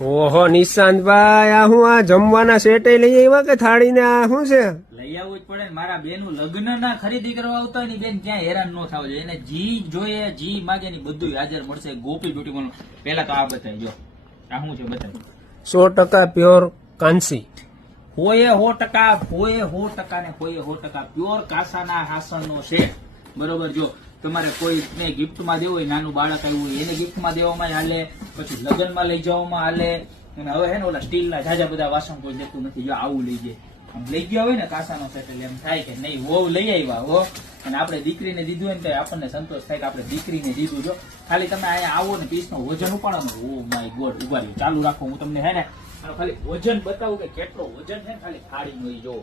ઓહો નિશાંતભાઈ, આ હું આ જમવાના સેટે લઈ આવ્યા કે થાળીને? આ શું છે? લઈ આવવું જ પડે ને. મારા બેન નું લગ્ન ના ખરીદી કરવા આવતા હોય ને બેન, ત્યાં હેરાન ન થવું જોઈએ. એને જી જોઈએ, જી માગે ને બધું હાજર મળશે. ગોપી બ્યુટી કોર્નર. પેલા તો આ બતાવી જો, આ શું છે બતાવી. 100% પ્યોર કાંસી. હોએ 100% ને હોએ 100% પ્યોર કાસાના હાસનનો છે. બરોબર. જો તમારે કોઈને ગિફ્ટમાં દેવું હોય, નાનું બાળક આવ્યું હોય એને ગિફ્ટમાં દેવામાં હાલે, પછી લગ્નમાં લઈ જવામાં હાલે. અને હવે હે ને ઓલા સ્ટીલના જાજા બધા વાસણ કોઈ લેતું નથી. જો આવું લઈ જાય, આમ લઈ ગયા હોય ને કાસાનો સેટ, એટલે એમ થાય કે નહીં વહુ લઈ આવ્યા હો. અને આપણે દીકરીને દીધું હોય ને તો આપણને સંતોષ થાય કે આપણે દીકરીને દીધું. જો ખાલી તમે અહીંયા આવો ને પીસનું વજન ઉપાડો ને, ઓ માય ગોડ, ઉભા રહ્યું ચાલુ રાખો, હું તમને હે ને ખાલી વજન બતાવું કે કેટલો વજન છે. ખાલી થાળી નો જો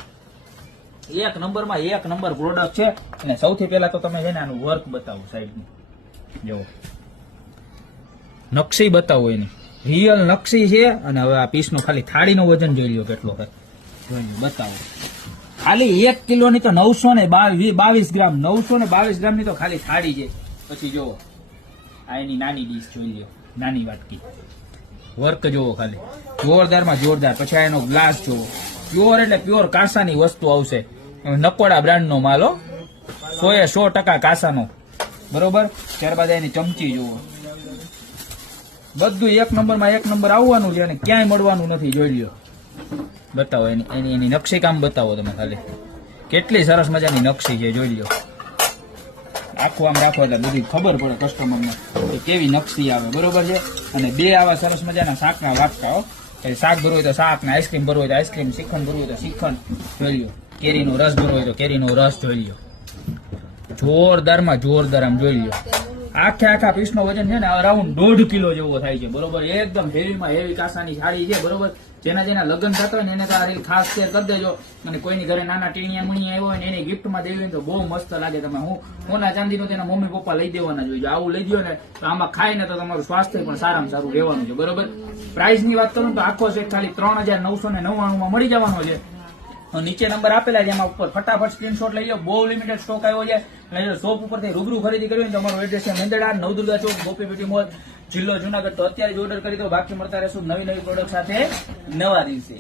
એક નંબરમાં એક નંબર પ્રોડક્ટ છે. અને સૌથી પહેલા તો તમે છે ને આનું વર્ક બતાવો સાઈડનું. જો નકશી બતાવો એની, રિયલ નકશી છે. અને હવે આ પીસનું ખાલી થાળીનો વજન જોઈ લ્યો કેટલો છે, બતાવો. ખાલી 1 કિલોની તો 922 ગ્રામ, 922 ગ્રામની તો ખાલી થાળી છે. પછી જુઓ આ એની નાની ડીશ જોઈ લ્યો, નાની વાટકી. વર્ક જોવો ખાલી જોરદારમાં જોરદાર. પછી આ એનો ગ્લાસ જોવો, પ્યોર એટલે પ્યોર કાંસાની વસ્તુ આવશે. નકોડા બ્રાન્ડનો માલ હો, 100% કાંસાનો. બરોબર. ત્યારબાદ એની ચમચી જુઓ, બધું એક નંબરમાં એક નંબર આવવાનું છે અને ક્યાંય મળવાનું નથી. જોઈ લ્યો, બતાવો એની નકશી કામ બતાવો તમે ખાલી. કેટલી સરસ મજાની નકશી છે, જોઈ લ્યો. આખું આમ રાખો એટલે બધી ખબર પડે કસ્ટમરને કે કેવી નકશી આવે. બરોબર છે. અને 2 આવા સરસ મજાના શાકના વાટકા હો. શાક ભરવું હોય તો શાક, ને આઈસ્ક્રીમ ભરવું હોય તો આઈસ્ક્રીમ, શ્રીખંડ ભરવું હોય તો શ્રીખંડ. જોઈ લ્યો. કેરીનો રસ ભરવો હોય તો કેરીનો રસ. જોઈ લ્યો, જોરદારમાં જોરદાર. આમ જોઈ લ્યો, આખા પીસનો વજન છે ને અરાઉન્ડ 1.5 કિલો જેવો થાય છે. બરોબર. એકદમ હેવીમાં હેવી કાસાની સાડી છે. બરોબર. જેના લગ્ન થતા હોય ને એને તો આ રીલ ખાસ શેર કરી દેજો. અને કોઈની ઘરે નાના ટીણિયા મણીયા આવ્યો હોય ને એને ગિફ્ટમાં દેવી હોય તો બહુ મસ્ત લાગે. તમે સોના ચાંદીનો તેના મમ્મી પપ્પા લઈ દેવાના જોઈએ. આવું લઈ દો ને તો આમાં ખાઈને તો તમારું સ્વાસ્થ્ય પણ સારામાં સારું રહેવાનું છે. બરોબર. પ્રાઇસની વાત કરું તો આખો સેટ ખાલી 3999 માં મળી જવાનો છે. નીચે નંબર આપેલા છે, એમાં ઉપર ફટાફટ સ્ક્રીનશોટ લઈ લો. બહુ લિમિટેડ સ્ટોક આવ્યો છે. શોપ ઉપરથી રૂબરૂ ખરીદી કરવી તો અમારું એડ્રેસ છે મેંદરડા, નવદુર્ગા ચોક, ગોપી બ્યુટી મોલ, જિલ્લો જુનાગઢ. તો અત્યારે જ ઓર્ડર કરી દો, બાકી મળતા રહેશું નવી પ્રોડક્ટ સાથે નવા દિવસે.